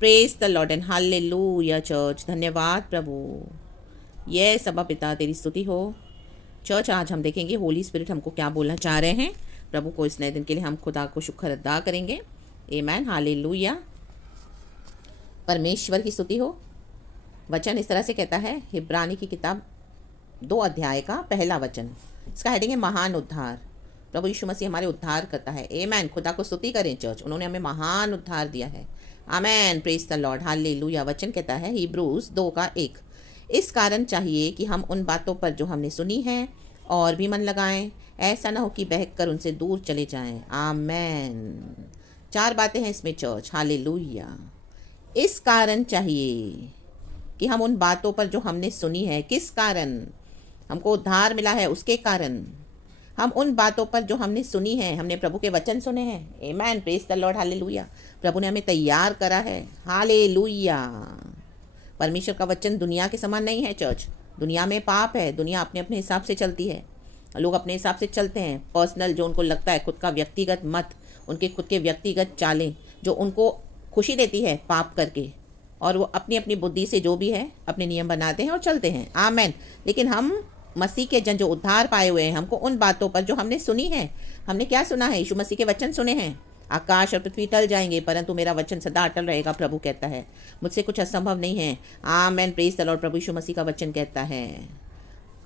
Praise the Lord and hallelujah church. धन्यवाद प्रभु। यह सभा पिता तेरी स्तुति हो। चर्च, आज हम देखेंगे होली स्पिरिट हमको क्या बोलना चाह रहे हैं। प्रभु को इस नए दिन के लिए हम खुदा को शुक्र अदा करेंगे। आमेन, हालेलुया। परमेश्वर की स्तुति हो। वचन इस तरह से कहता है, इब्रानी की किताब 2 अध्याय का पहला वचन। इसका हेडिंग है महान उद्धार। प्रभु यीशु मसीह हमारे उद्धार करता है। आमेन। खुदा को स्तुति करें चर्च, उन्होंने हमें महान उद्धार दिया है। Amen, praise the Lord, hallelujah. वचन कहता है हिब्रूज 2 का 1, इस कारण चाहिए कि हम उन बातों पर जो हमने सुनी है और भी मन लगाएं, ऐसा ना हो कि बहक कर उनसे दूर चले जाएं। आमेन। 4 बातें हैं इसमें चर्च, हालेलुया। इस कारण चाहिए कि हम उन बातों पर जो हमने सुनी है, किस कारण हमको उद्धार मिला है, उसके कारण हम उन बातों पर जो हमने सुनी है, हमने प्रभु के वचन सुने हैं। आमेन, प्रेज द लॉर्ड, हालेलुया। प्रभु ने हमें तैयार करा है, हालेलुया। परमेश्वर का वचन दुनिया के समान नहीं है चर्च। दुनिया में पाप है, दुनिया अपने अपने हिसाब से चलती है, लोग अपने हिसाब से चलते हैं। पर्सनल जो उनको लगता है, खुद का व्यक्तिगत मत, उनके खुद के व्यक्तिगत चालें जो उनको खुशी देती है पाप करके, और वो अपनी अपनी बुद्धि से जो भी है अपने नियम बनाते हैं और चलते हैं। आमेन। लेकिन हम मसीह के जन जो उद्धार पाए हुए हैं, हमको उन बातों पर जो हमने सुनी है, हमने क्या सुना है, यीशु मसीह के वचन सुने हैं। आकाश और पृथ्वी टल जाएंगे परंतु मेरा वचन सदा अटल रहेगा, प्रभु कहता है। मुझसे कुछ असंभव नहीं है। Amen, praise the Lord. प्रभु यीशु मसीह का वचन कहता है।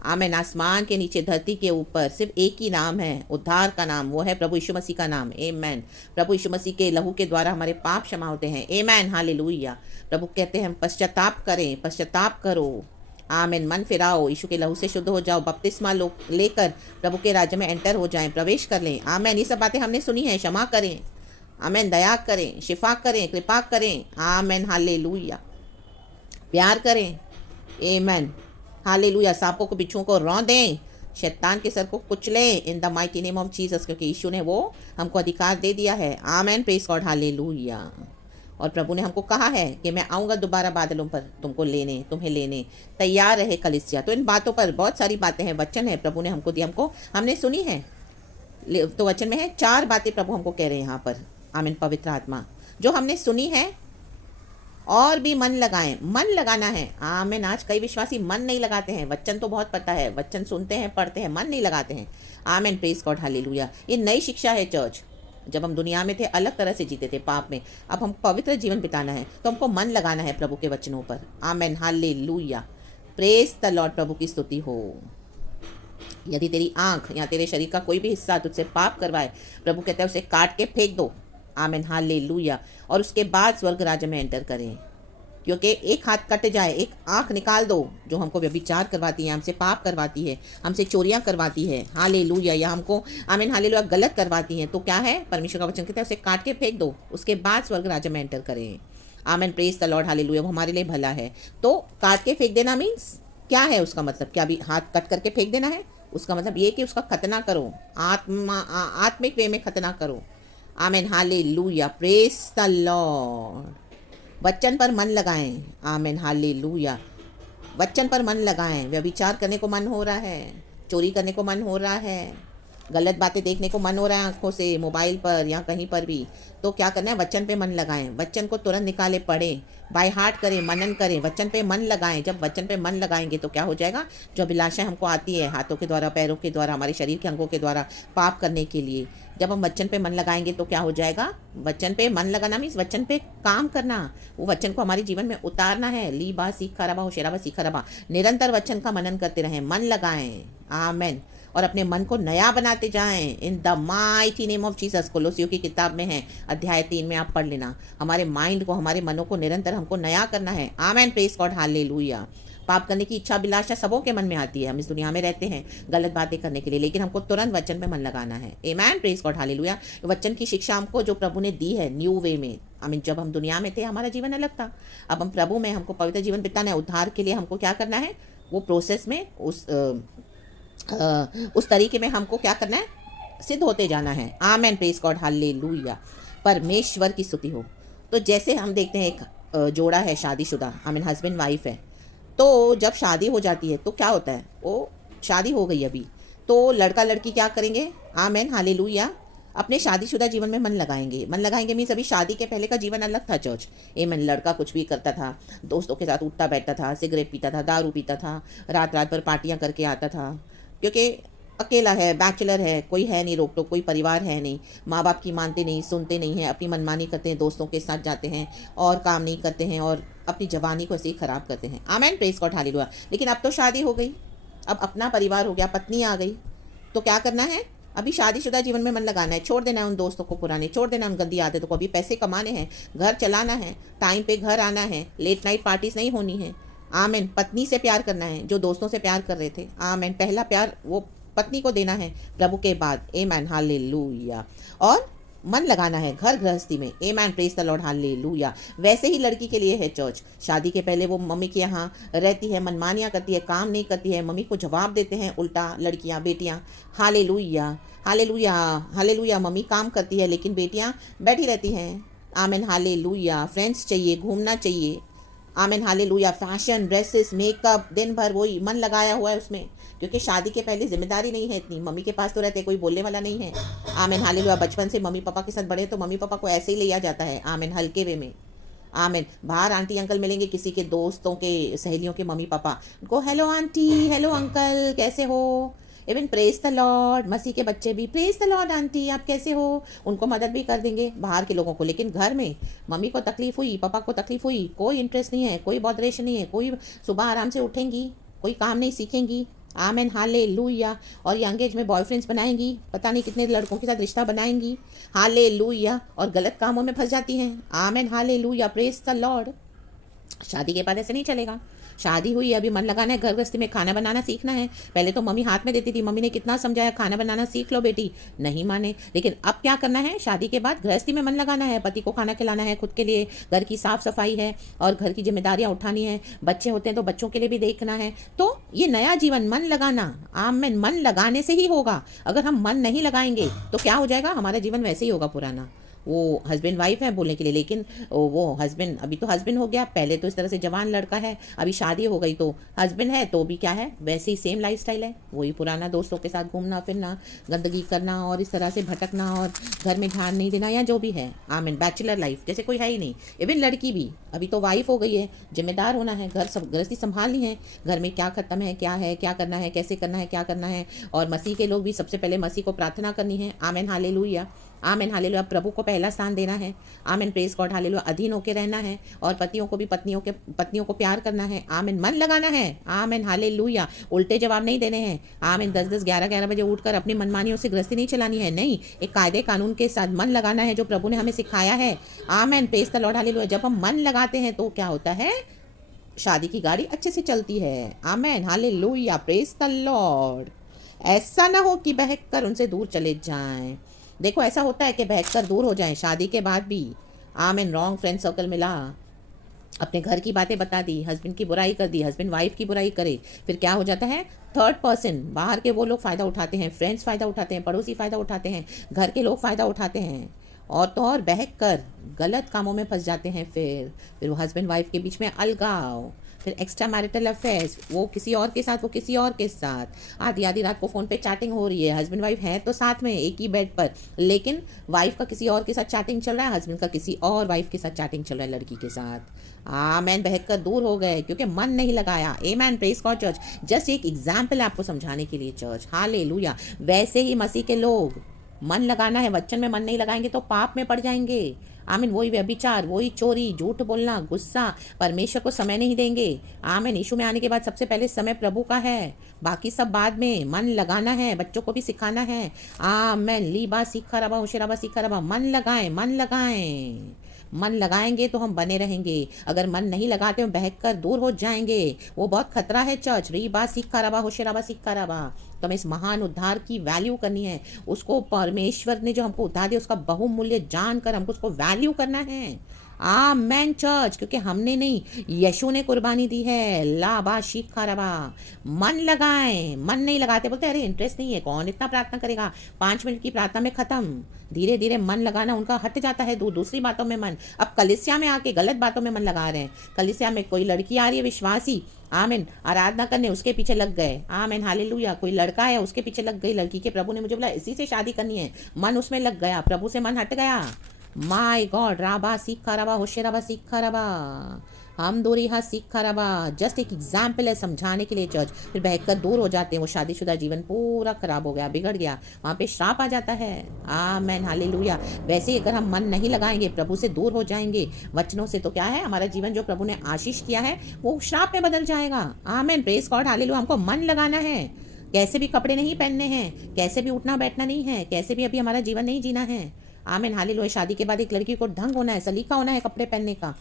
आमेन। आसमान के नीचे धरती के ऊपर सिर्फ एक ही नाम है उद्धार का नाम, वो है प्रभु यीशु मसीह का नाम। आमेन। प्रभु यीशु मसीह के लहू के द्वारा हमारे पाप क्षमा होते हैं। आमेन, हालेलुया। प्रभु कहते हैं हम पश्चाताप करें, पश्चाताप करो। आमेन। मन फिराओ, यीशु के लहू से शुद्ध हो जाओ, बपतिस्मा लेकर प्रभु के राज्य में एंटर हो जाएं, प्रवेश कर लें। आमेन। ये सब बातें हमने सुनी है। क्षमा करें, आमेन। दया करें, शिफा करें, कृपा करें। आमेन, हालेलुया। प्यार करें। आमेन, हालेलुया। सांपों को, बिच्छुओं को रौं दें, शैतान के सर को कुचलें in the mighty name of Jesus, क्योंकि यीशु ने वो हमको अधिकार दे दिया है। Amen, praise God, hallelujah. और प्रभु ने हमको कहा है कि मैं आऊँगा दोबारा बादलों पर तुमको लेने, तुम्हें लेने, तैयार रहे कलीसिया। तो इन बातों पर बहुत सारी बातें हैं, वचन है प्रभु ने हमको दिया, हमको हमने सुनी है। तो वचन में है 4 बातें प्रभु हमको कह रहे हैं यहाँ पर। आमीन। पवित्र आत्मा जो हमने सुनी है और भी मन लगाएं, मन लगाना है। आमीन। आज कई विश्वासी मन नहीं लगाते हैं। वचन तो बहुत पता है, वचन सुनते हैं, पढ़ते हैं, मन नहीं लगाते हैं। आमीन, प्रेज गॉड, हालेलुया। ये नई शिक्षा है चर्च। जब हम दुनिया में थे अलग तरह से जीते थे पाप में, अब हम पवित्र जीवन बिताना है तो हमको मन लगाना है प्रभु के वचनों पर। Amen, hallelujah. Praise the Lord. प्रभु की स्तुति हो। यदि तेरी आंख या तेरे शरीर का कोई भी हिस्सा तुझसे पाप करवाए, प्रभु कहता है उसे काट के फेंक दो। आमीन, हालेलुया। और उसके बाद स्वर्ग राज्य में एंटर करें। क्योंकि एक हाथ कट जाए, एक आंख निकाल दो जो हमको व्यभिचार करवाती है, हमसे पाप करवाती है, हमसे चोरियां करवाती है, हालेलुया, या हमको आमीन हालेलुया गलत करवाती है, तो क्या है, परमेश्वर का वचन कहता है उसे काट के फेंक दो, उसके बाद स्वर्ग राज्य में एंटर करें। आमीन, प्रेज द लॉर्ड, हालेलुया। वो हमारे लिए भला है। तो काट के फेंक देना मीन्स क्या है, उसका मतलब क्या, भी हाथ कट करके फेंक देना है? उसका मतलब ये कि उसका खतना करो, आत्मिक वे में खतना करो। आमीन, हालेलुया, प्रेज द लॉर्ड। वचन पर मन लगाएं। आमीन, हालेलुया। वचन पर मन लगाएं। व्यभिचार करने को मन हो रहा है, चोरी करने को मन हो रहा है, गलत बातें देखने को मन हो रहा है आंखों से, मोबाइल पर या कहीं पर भी, तो क्या करना है, वचन पे मन लगाएं। वचन को तुरंत निकाले पढ़ें, बाय हार्ट करें, मनन करें, वचन पे मन लगाएं। जब वचन पे मन लगाएंगे तो क्या हो जाएगा, जो अभिलाषा हमको आती है हाथों के द्वारा, पैरों के द्वारा, हमारे शरीर के अंगों के द्वारा पाप करने के लिए, जब हम वचन पे मन लगाएंगे तो क्या हो जाएगा, वचन पे मन लगाना मीन्स वचन पे काम करना, वो वचन को हमारे जीवन में उतारना है। ली बा सीखा रबा होशेरा बा सीखा रबा, निरंतर वचन का मनन करते रहें, मन लगाएं। आमेन। और अपने मन को नया बनाते जाएं in the mighty name of Jesus. कोलोसियों की किताब में है, अध्याय 3 में आप पढ़ लेना। हमारे माइंड को, हमारे मनों को निरंतर हमको नया करना है। Amen, praise God, hallelujah. पाप करने की इच्छा अभिलाषा सबों के मन में आती है। हम इस दुनिया में रहते हैं गलत बातें करने के लिए, लेकिन हमको तुरंत वचन पे मन लगाना है। Amen, praise God, hallelujah. वचन की शिक्षा हमको जो प्रभु ने दी है न्यू वे में। आमीन। जब हम दुनिया में थे हमारा जीवन अलग था, अब हम प्रभु में, हमको पवित्र जीवन बिताना है। उद्धार के लिए हमको क्या करना है, वो प्रोसेस में उस तरीके में हमको क्या करना है, सिद्ध होते जाना है। Amen, praise God, hallelujah. परमेश्वर की स्तुति हो। तो जैसे हम देखते हैं एक जोड़ा है शादीशुदा, आमीन, हस्बैंड वाइफ है, तो जब शादी हो जाती है तो क्या होता है, वो शादी हो गई अभी, तो लड़का लड़की क्या करेंगे, आमीन, हालेलुया, अपने शादीशुदा जीवन में मन लगाएंगे। मन लगाएंगे मीन्स अभी शादी के पहले का जीवन अलग था चर्च। मन लड़का कुछ भी करता था, दोस्तों के साथ उठता बैठता था, सिगरेट पीता था, दारू पीता था, रात रात भर पार्टियां करके आता था, क्योंकि अकेला है, बैचलर है, कोई है नहीं रोक टोक, कोई परिवार है नहीं, माँ बाप की मानते नहीं, सुनते नहीं हैं, अपनी मनमानी करते हैं, दोस्तों के साथ जाते हैं और काम नहीं करते हैं और अपनी जवानी को ऐसे ही ख़राब करते हैं। आमेन, प्रेस गॉड, हालेलुया। लेकिन अब तो शादी हो गई, अब अपना परिवार हो गया, पत्नी आ गई, तो क्या करना है? अभी शादीशुदा जीवन में मन लगाना है, छोड़ देना है उन दोस्तों को पुराने, छोड़ देना उन गंदी आदतों को। अभी पैसे कमाने हैं, घर चलाना है, टाइम पे घर आना है, लेट नाइट पार्टीज नहीं होनी है। आमेन, पत्नी से प्यार करना है जो दोस्तों से प्यार कर रहे थे। आमेन, पहला प्यार वो पत्नी को देना है प्रभु के बाद। आमेन, हालेलुया। और मन लगाना है घर गृहस्थी में। आमेन, प्रेज द लॉर्ड, हालेलुया। वैसे ही लड़की के लिए है चर्च। शादी के पहले वो मम्मी के यहाँ रहती है, मनमानियाँ करती है, काम नहीं करती है, मम्मी को जवाब देते हैं उल्टा लड़कियाँ, बेटियाँ। Hallelujah, hallelujah, hallelujah. मम्मी काम करती है लेकिन बेटियाँ बैठी रहती हैं। आमेन, हालेलुया। फ्रेंड्स चाहिए, घूमना चाहिए। आमेन, हालेलुया। फैशन, ड्रेसेस, मेकअप, दिन भर वही मन लगाया हुआ है उसमें, क्योंकि शादी के पहले जिम्मेदारी नहीं है इतनी। मम्मी के पास तो रहते, कोई बोलने वाला नहीं है। आमेन, हालेलुया। बचपन से मम्मी पापा के साथ बड़े तो मम्मी पापा को ऐसे ही लिया जाता है। आमेन, हल्के वे में। आमेन। बाहर आंटी अंकल मिलेंगे, किसी के दोस्तों के, सहेलियों के मम्मी पापा, उनको हेलो आंटी, हेलो अंकल, कैसे हो? इवन प्रेज द लॉर्ड, मसीह के बच्चे भी प्रेज द लॉर्ड आंटी, आप कैसे हो? उनको मदद भी कर देंगे बाहर के लोगों को। लेकिन घर में मम्मी को तकलीफ हुई, पापा को तकलीफ हुई, कोई इंटरेस्ट नहीं है, कोई बॉदरेशन नहीं है, कोई सुबह आराम से उठेंगी, कोई काम नहीं सीखेंगी। आमेन, हालेलुया। और यंग एज में बॉयफ्रेंड्स बनाएंगी, पता नहीं कितने लड़कों के साथ रिश्ता बनाएंगी। हालेलुया। और गलत कामों में फंस जाती हैं। आमेन, हालेलुया, प्रेज द लॉर्ड। शादी के बाद ऐसे नहीं चलेगा। शादी हुई, अभी मन लगाना है घर गृहस्थी में, खाना बनाना सीखना है। पहले तो मम्मी हाथ में देती थी, मम्मी ने कितना समझाया खाना बनाना सीख लो बेटी, नहीं माने। लेकिन अब क्या करना है? शादी के बाद गृहस्थी में मन लगाना है, पति को खाना खिलाना है, खुद के लिए घर की साफ सफाई है और घर की जिम्मेदारियां उठानी है। बच्चे होते हैं तो बच्चों के लिए भी देखना है। तो ये नया जीवन मन लगाना, आमेन, मन लगाने से ही होगा। अगर हम मन नहीं लगाएंगे तो क्या हो जाएगा? हमारा जीवन वैसे ही होगा पुराना। वो हस्बैंड वाइफ है बोलने के लिए, लेकिन वो हस्बैंड अभी तो हस्बैंड हो गया, पहले तो इस तरह से जवान लड़का है, अभी शादी हो गई तो हस्बैंड है, तो भी क्या है? वैसे ही सेम लाइफस्टाइल है, वही पुराना, दोस्तों के साथ घूमना फिरना, गंदगी करना और इस तरह से भटकना और घर में ध्यान नहीं देना या जो भी है। आमीन, बैचलर लाइफ जैसे कोई है ही नहीं। इवन लड़की भी अभी तो वाइफ हो गई है, जिम्मेदार होना है, घर सब गृहस्थी संभालनी है, घर में क्या खत्म है, क्या करना है, कैसे करना है, क्या करना है। और मसीह के लोग भी सबसे पहले मसीह को प्रार्थना करनी है। आमीन, हालेलुया, आमेन, हालेलुया। प्रभु को पहला स्थान देना है। Amen, praise God, hallelujah. अधीन होके रहना है और पतियों को भी पत्नियों को प्यार करना है। आमेन, मन लगाना है। आमेन, हालेलुया। उल्टे जवाब नहीं देने हैं। आमेन, 10-10 11-11 बजे उठकर अपनी मनमानियों से गृहस्थी नहीं चलानी है, नहीं, एक कायदे कानून के साथ मन लगाना है जो प्रभु ने हमें सिखाया है। Amen, praise the Lord, hallelujah. जब हम मन लगाते हैं तो क्या होता है? शादी की गाड़ी अच्छे से चलती है। आमेन, हालेलुया, प्रेज द लॉर्ड। ऐसा ना हो कि बहक कर उनसे दूर चले जाएं। देखो ऐसा होता है कि बहककर दूर हो जाएं शादी के बाद भी। आमेन, रॉन्ग फ्रेंड सर्कल मिला, अपने घर की बातें बता दी, हस्बैंड की बुराई कर दी, हस्बैंड वाइफ की बुराई करे, फिर क्या हो जाता है? थर्ड पर्सन, बाहर के वो लोग फ़ायदा उठाते हैं, फ्रेंड्स फ़ायदा उठाते हैं, पड़ोसी फ़ायदा उठाते हैं, घर के लोग फ़ायदा उठाते हैं और तो और बहक कर गलत कामों में फंस जाते हैं। फिर वो हस्बैंड वाइफ के बीच में अलगाव, फिर एक्स्ट्रा मैरिटल अफेयर्स, वो किसी और के साथ, वो किसी और के साथ, आधी आधी रात को फ़ोन पे चैटिंग हो रही है। हस्बैंड वाइफ हैं तो साथ में एक ही बेड पर, लेकिन वाइफ का किसी और के साथ चैटिंग चल रहा है, हस्बैंड का किसी और वाइफ के साथ चैटिंग चल रहा है लड़की के साथ। आमेन, बहक कर दूर हो गए क्योंकि मन नहीं लगाया। आमेन, प्रेज गॉड चर्च। जस्ट एक एग्जाम्पल आपको समझाने के लिए चर्च, हालेलुया। वैसे ही मसीह के लोग मन लगाना है, वचन में मन नहीं लगाएंगे तो पाप में पड़ जाएंगे। आमीन, वही व्यभिचार, वही चोरी, झूठ बोलना, गुस्सा, परमेश्वर को समय नहीं देंगे। आमीन, यीशु में आने के बाद सबसे पहले समय प्रभु का है, बाकी सब बाद में। मन लगाना है, बच्चों को भी सिखाना है। आमीन, लीबा सीखा रबा होशेराबा सीखा रबा। मन लगाएं, मन लगाएं, मन लगाएंगे तो हम बने रहेंगे। अगर मन नहीं लगाते हम बहक कर दूर हो जाएंगे, वो बहुत खतरा है चर्च। री बा सीखा रबा होशेराबा सीखा रबा। तो हमें इस महान उद्धार की वैल्यू करनी है, उसको परमेश्वर ने जो हमको उद्धार दिया उसका बहुमूल्य जानकर हमको उसको वैल्यू करना है। आमेन चर्च, क्योंकि हमने नहीं, यीशु ने कुर्बानी दी है। लाबा शिखा रबा। मन लगाएं, मन नहीं लगाते, बोलते अरे इंटरेस्ट नहीं है, कौन इतना प्रार्थना करेगा, 5 मिनट की प्रार्थना में खत्म। धीरे धीरे मन लगाना उनका हट जाता है दूर, दूसरी बातों में मन। अब कलिसिया में आके गलत बातों में मन लगा रहे हैं। कलिसिया में कोई लड़की आ रही है विश्वासी, आमीन, आराधना करने, उसके पीछे लग गए, आमीन हालेलुया। कोई लड़का है, उसके पीछे लग गई लड़की के, प्रभु ने मुझे बोला इसी से शादी करनी है, मन उसमें लग गया, प्रभु से मन हट गया। माय गॉड, राबा सीखा रबा, होशेराबा सीखा रबा, हम दूरी हा सीखा रबा। जस्ट एक एग्जाम्पल है समझाने के लिए चर्च। फिर बहकर दूर हो जाते हैं, वो शादीशुदा जीवन पूरा खराब हो गया, बिगड़ गया, वहाँ पे श्राप आ जाता है। Amen hallelujah. वैसे ही अगर हम मन नहीं लगाएंगे, प्रभु से दूर हो जाएंगे वचनों से, तो क्या है, हमारा जीवन जो प्रभु ने आशीष किया है वो श्राप में बदल जाएगा। आमेन, प्रेज गॉड हालेलुया। हमको मन लगाना है, कैसे भी कपड़े नहीं पहनने हैं, कैसे भी उठना बैठना नहीं है, कैसे भी अभी हमारा जीवन नहीं जीना है। आमीन हालेलुया। शादी के बाद एक लड़की को ढंग होना है, सलीका होना है कपड़े पहनने का,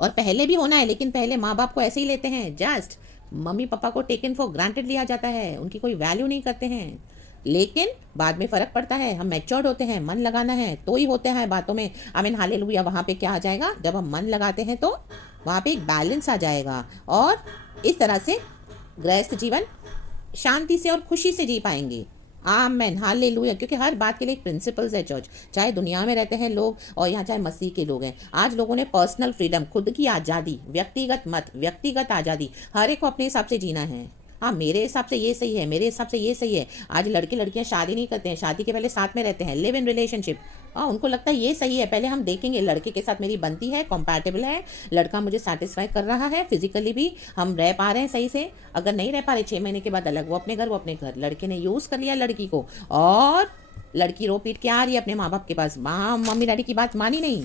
और पहले भी होना है, लेकिन पहले माँ बाप को ऐसे ही लेते हैं, जस्ट मम्मी पापा को टेकन फॉर ग्रांटेड लिया जाता है, उनकी कोई वैल्यू नहीं करते हैं। लेकिन बाद में फ़र्क पड़ता है, हम मैच्योर्ड होते हैं, मन लगाना है तो ही होते हैं बातों में। आमीन हालेलुया। वहाँ पे क्या आ जाएगा, जब हम मन लगाते हैं तो वहाँ पे एक बैलेंस आ जाएगा, और इस तरह से गृहस्थ जीवन शांति से और खुशी से जी पाएंगे। Amen hallelujah. क्योंकि हर बात के लिए एक प्रिंसिपल्स है चर्च, चाहे दुनिया में रहते हैं लोग और यहाँ चाहे मसीह के लोग हैं। आज लोगों ने पर्सनल फ्रीडम, खुद की आज़ादी, व्यक्तिगत मत, व्यक्तिगत आज़ादी, हर एक को अपने हिसाब से जीना है। हाँ, मेरे हिसाब से ये सही है, मेरे हिसाब से ये सही है। आज लड़के लड़कियां शादी नहीं करते हैं, शादी के पहले साथ में रहते हैं, लिव इन रिलेशनशिप। हाँ, उनको लगता है ये सही है, पहले हम देखेंगे लड़के के साथ मेरी बनती है, कॉम्पैटिबल है, लड़का मुझे सेटिस्फाई कर रहा है, फिजिकली भी हम रह पा रहे हैं सही से। अगर नहीं रह पा रहे, 6 महीने के बाद अलग, वो अपने घर, वो अपने घर। लड़के ने यूज़ कर लिया लड़की को, और लड़की रो पीट के आ रही है अपने माँ बाप के पास, माँ मम्मी डैडी की बात मानी नहीं,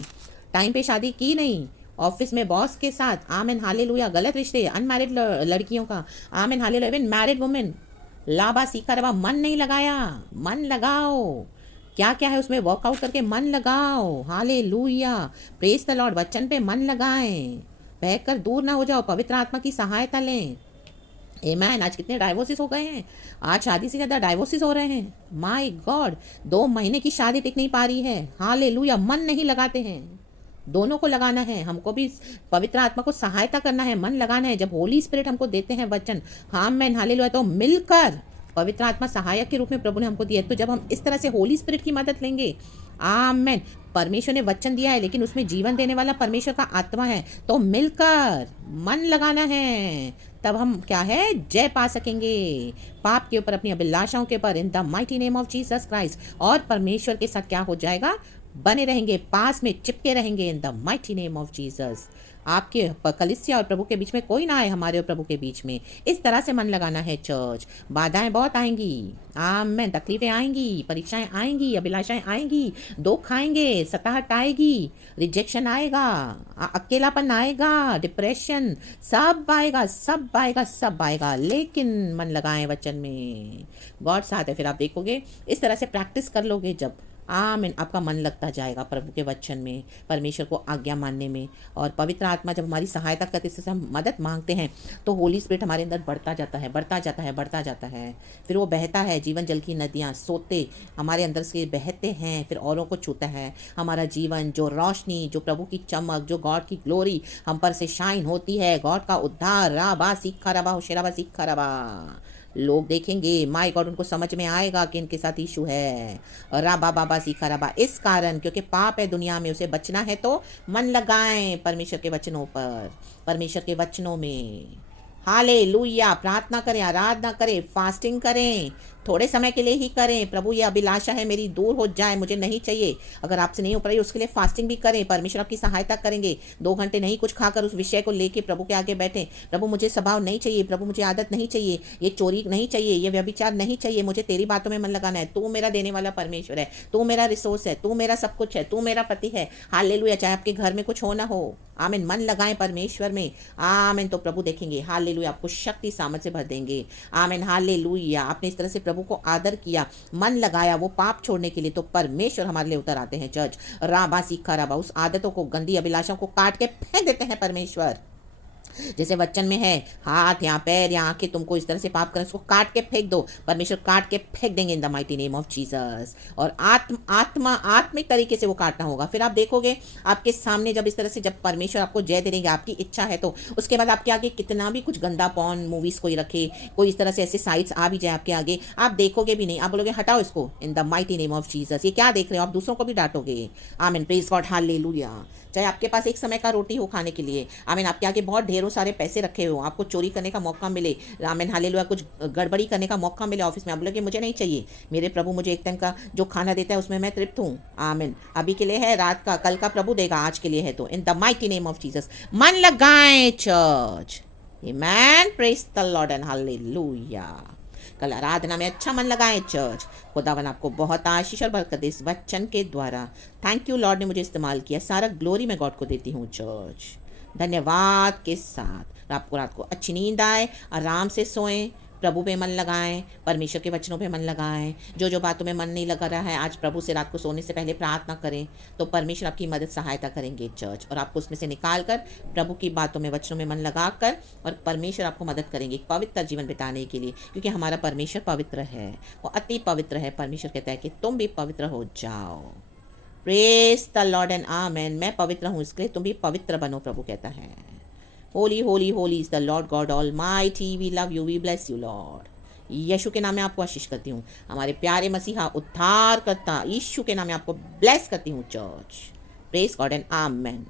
टाइम पे शादी की नहीं, ऑफिस में बॉस के साथ, आमेन हालेलुया, गलत रिश्ते, अनमैरिड लड़कियों का, amen hallelujah, even married women, लाबा सीखा रवा, मन नहीं लगाया। मन लगाओ, क्या क्या है उसमें वर्कआउट करके मन लगाओ। Hallelujah, praise the Lord. वचन पे मन लगाएं, बहकर दूर ना हो जाओ, पवित्र आत्मा की सहायता लें। आमेन। आज कितने डाइवोर्सेस हो गए हैं, आज शादी से ज़्यादा डाइवोर्सेस हो रहे हैं। माय गॉड, 2 महीने की शादी टिक नहीं पा रही है। हालेलुया, मन नहीं लगाते हैं। दोनों को लगाना है, हमको भी पवित्र आत्मा को सहायता करना है, मन लगाना है। जब होली स्पिरिट हमको देते हैं वचन, आमेन हालेलुया, तो मिलकर पवित्र आत्मा सहायक के रूप में प्रभु ने हमको दिया है। तो जब हम इस तरह से होली स्पिरिट की मदद लेंगे, आमेन, परमेश्वर ने वचन दिया है, लेकिन उसमें जीवन देने वाला परमेश्वर का आत्मा है, तो मिलकर मन लगाना है, तब हम क्या है, जय पा सकेंगे पाप के ऊपर, अपनी अभिलाषाओं के ऊपर, इन the mighty name of Jesus Christ. और परमेश्वर के साथ क्या हो जाएगा, बने रहेंगे, पास में चिपके रहेंगे, इन the mighty name of Jesus. आपके कलीसिया और प्रभु के बीच में कोई ना आए, हमारे और प्रभु के बीच में। इस तरह से मन लगाना है चर्च। बाधाएं बहुत आएंगी, आमेन, तकलीफें आएंगी, परीक्षाएं आएंगी, अभिलाषाएं आएंगी, दुख आएंगे, सताहट आएगी, रिजेक्शन आएगा, अकेलापन आएगा, डिप्रेशन, सब आएगा, सब आएगा, सब आएगा। लेकिन मन लगाएं वचन में, गॉड साथ है। फिर आप देखोगे, इस तरह से प्रैक्टिस कर लोगे जब, आमीन, आपका मन लगता जाएगा प्रभु के वचन में, परमेश्वर को आज्ञा मानने में। और पवित्र आत्मा जब हमारी सहायता करते, इससे हम मदद मांगते हैं, तो होली स्पिरिट हमारे अंदर बढ़ता जाता है, बढ़ता जाता है, बढ़ता जाता है। फिर वो बहता है, जीवन जल की नदियाँ सोते हमारे अंदर से बहते हैं, फिर औरों को छूता है। हमारा जीवन, जो रोशनी, जो प्रभु की चमक, जो गॉड की ग्लोरी हम पर से शाइन होती है, गॉड का उद्धार, राबा सीखा रबा, होशेराबा सीखा रबा, लोग देखेंगे, माय गॉड, उनको समझ में आएगा कि इनके साथ इशू है। राबा बाबा सीखा रबा, इस कारण, क्योंकि पाप है दुनिया में, उसे बचना है तो मन लगाएं परमेश्वर के वचनों पर, परमेश्वर के वचनों में। हालेलुया, प्रार्थना करें, आराधना करें, फास्टिंग करें, थोड़े समय के लिए ही करें। प्रभु ये अभिलाषा है मेरी, दूर हो जाए, मुझे नहीं चाहिए। अगर आपसे नहीं हो पा रही, उसके लिए फास्टिंग भी करें, परमेश्वर आपकी सहायता करेंगे। 2 घंटे नहीं कुछ खाकर उस विषय को लेके प्रभु के आगे बैठें। प्रभु मुझे स्वभाव नहीं चाहिए, प्रभु मुझे आदत नहीं चाहिए, ये चोरी नहीं चाहिए, ये व्यभिचार नहीं चाहिए, मुझे तेरी बातों में मन लगाना है। तू मेरा देने वाला परमेश्वर है, तू मेरा रिसोर्स है, तू मेरा सब कुछ है, तू मेरा पति है। हालेलुया, चाहे आपके घर में कुछ हो ना हो, आमीन, मन लगाएं परमेश्वर में, आमीन, तो प्रभु देखेंगे, हालेलुया, आपको शक्ति सामर्थ से भर देंगे। आमीन हालेलुया। आपने इस तरह से प्रभु को आदर किया, मन लगाया वो पाप छोड़ने के लिए, तो परमेश्वर हमारे लिए उतर आते हैं चर्च। राबा सीखा राबा, उस आदतों को, गंदी अभिलाषाओं को काट के फेंक देते हैं परमेश्वर। जैसे वचन में है, हाथ या पैर या आंखें तुमको इस तरह से पाप करें, उसको काट के फेंक दो। परमेश्वर काट के फेंक देंगे इन the mighty name of Jesus. और आत्मिक तरीके से वो काटना होगा। फिर आप देखोगे आपके सामने जब इस तरह से जब परमेश्वर आपको जय दे देंगे, आपकी इच्छा है तो उसके बाद आपके आगे कितना भी कुछ गंदा पॉर्न मूवीज कोई रखे, कोई इस तरह से ऐसे साइट्स आ भी जाए आपके आगे, आप देखोगे भी नहीं, आप बोलोगे हटाओ इसको इन the mighty name of Jesus. ये क्या देख रहे हो, आप दूसरों को भी डांटोगे। आमीन, प्रेज गॉड, हालेलुया। चाहे आपके पास एक समय का रोटी हो खाने के लिए, आमीन, आपके आगे बहुत ढेरों सारे पैसे रखे हो, आपको चोरी करने का मौका मिले, आमीन हालेलुया, कुछ गड़बड़ी करने का मौका मिले ऑफिस में, आप बोलोगे मुझे नहीं चाहिए, मेरे प्रभु मुझे एक टाइम का जो खाना देता है उसमें मैं तृप्त हूँ। आमीन, अभी के लिए है, रात का, कल का प्रभु देगा, आज के लिए है। तो इन the mighty name of Jesus मन लगाएं चर्च। आमीन, praise the Lord and hallelujah. कल आराधना में अच्छा मन लगाएं चर्च। खुदावन आपको बहुत आशीष और बरकत दे इस वचन के द्वारा। थैंक यू लॉर्ड ने मुझे इस्तेमाल किया, सारा ग्लोरी मैं गॉड को देती हूँ चर्च। धन्यवाद के साथ आपको रात को अच्छी नींद आए, आराम से सोएं, प्रभु पे मन लगाएं, परमेश्वर के वचनों पे मन लगाएं। जो बातों में मन नहीं लगा रहा है, आज प्रभु से रात को सोने से पहले प्रार्थना करें, तो परमेश्वर आपकी मदद सहायता करेंगे चर्च, और आपको उसमें से निकाल कर प्रभु की बातों में वचनों में मन लगा कर, और परमेश्वर आपको मदद करेंगे एक पवित्र जीवन बिताने के लिए, क्योंकि हमारा परमेश्वर पवित्र है, वो अति पवित्र है। परमेश्वर कहता है कि तुम भी पवित्र हो जाओ। प्रेज द लॉर्ड एंड आमेन। मैं पवित्र हूँ, इसके लिए तुम भी पवित्र बनो, प्रभु कहता है। Holy holy holy is the Lord God almighty, we love you, we bless you Lord. यीशु के नाम में आपको आशीष करती हूँ, हमारे प्यारे मसीहा उद्धार करता यीशु के नाम में आपको ब्लेस करती हूँ church. Praise God and amen.